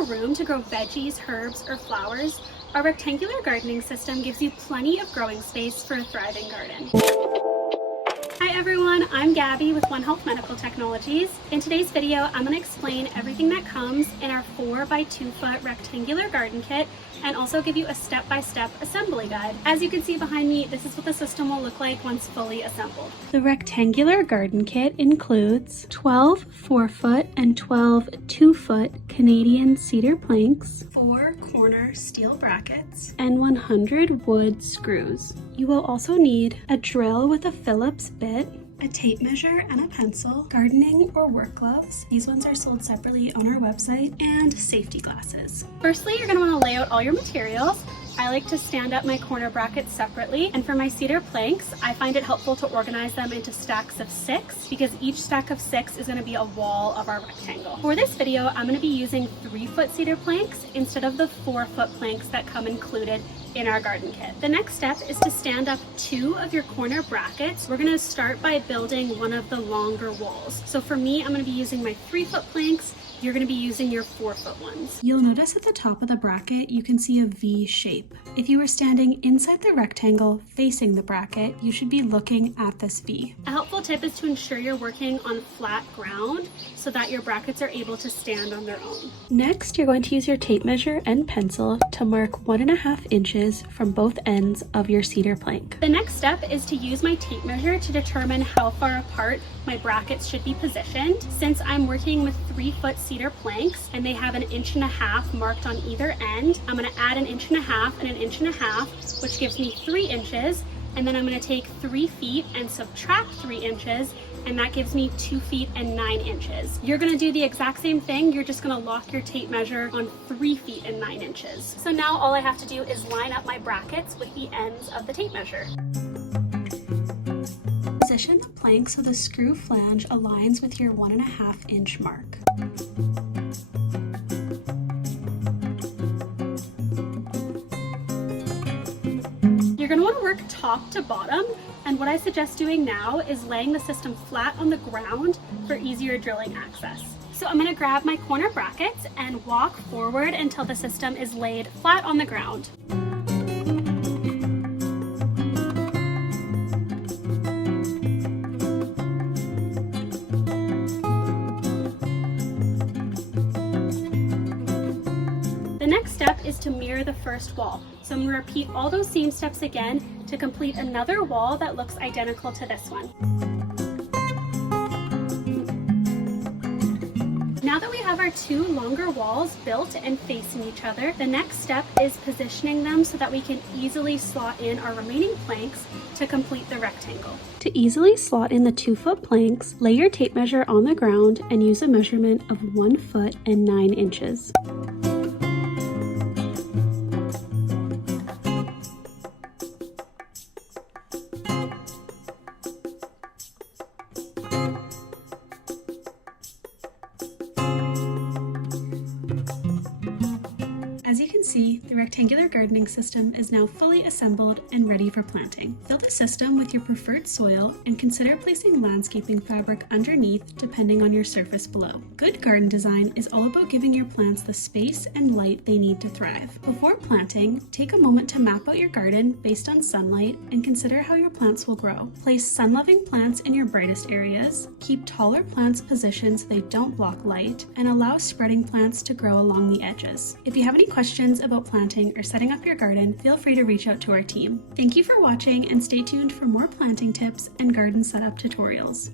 more room to grow veggies, herbs, or flowers, our rectangular gardening system gives you plenty of growing space for a thriving garden. Hi everyone, I'm Gabby with One Health Medical Technologies. In today's video, I'm going to explain everything that comes in our 4x2 foot rectangular garden kit and also give you a step-by-step assembly guide. As you can see behind me, this is what the system will look like once fully assembled. The rectangular garden kit includes 12 4-foot and 12 2-foot Canadian cedar planks, 4 corner steel brackets, and 100 wood screws. You will also need a drill with a Phillips bit, a tape measure and a pencil, gardening or work gloves. These ones are sold separately on our website, and safety glasses. Firstly, you're going to want to lay out all your materials. I like to stand up my corner brackets separately, and for my cedar planks, I find it helpful to organize them into stacks of 6 because each stack of 6 is going to be a wall of our rectangle. For this video, I'm going to be using 3-foot cedar planks instead of the 4-foot planks that come included in our garden kit. The next step is to stand up 2 of your corner brackets. We're going to start by building one of the longer walls. So for me, I'm going to be using my 3-foot planks. You're going to be using your 4-foot ones. You'll notice at the top of the bracket, you can see a V shape. If you were standing inside the rectangle facing the bracket, you should be looking at this V. A helpful tip is to ensure you're working on flat ground so that your brackets are able to stand on their own. Next, you're going to use your tape measure and pencil to mark 1.5 inches from both ends of your cedar plank. The next step is to use my tape measure to determine how far apart my brackets should be positioned. Since I'm working with 3-foot cedar planks and they have 1.5 inches marked on either end, I'm going to add 1.5 inches and 1.5 inches, which gives me 3 inches. And then I'm going to take 3 feet and subtract 3 inches, and that gives me 2 feet and 9 inches. You're going to do the exact same thing. You're just going to lock your tape measure on 3 feet and 9 inches. So now all I have to do is line up my brackets with the ends of the tape measure. Position the plank so the screw flange aligns with your 1.5 inch mark. You're going to want to work top to bottom, and what I suggest doing now is laying the system flat on the ground for easier drilling access. So I'm going to grab my corner brackets and walk forward until the system is laid flat on the ground. The next step is to mirror the first wall. So I'm going to repeat all those same steps again to complete another wall that looks identical to this one. Now that we have our 2 longer walls built and facing each other, the next step is positioning them so that we can easily slot in our remaining planks to complete the rectangle. To easily slot in the 2-foot planks, lay your tape measure on the ground and use a measurement of 1 foot and 9 inches. As you can see, the rectangular gardening system is now fully assembled and ready for planting. Fill the system with your preferred soil and consider placing landscaping fabric underneath depending on your surface below. Good garden design is all about giving your plants the space and light they need to thrive. Before planting, take a moment to map out your garden based on sunlight and consider how your plants will grow. Place sun-loving plants in your brightest areas, keep taller plants positioned so they don't block light, and allow spreading plants to grow along the edges. If you have any questions about planting or setting up your garden, feel free to reach out to our team. Thank you for watching, and stay tuned for more planting tips and garden setup tutorials.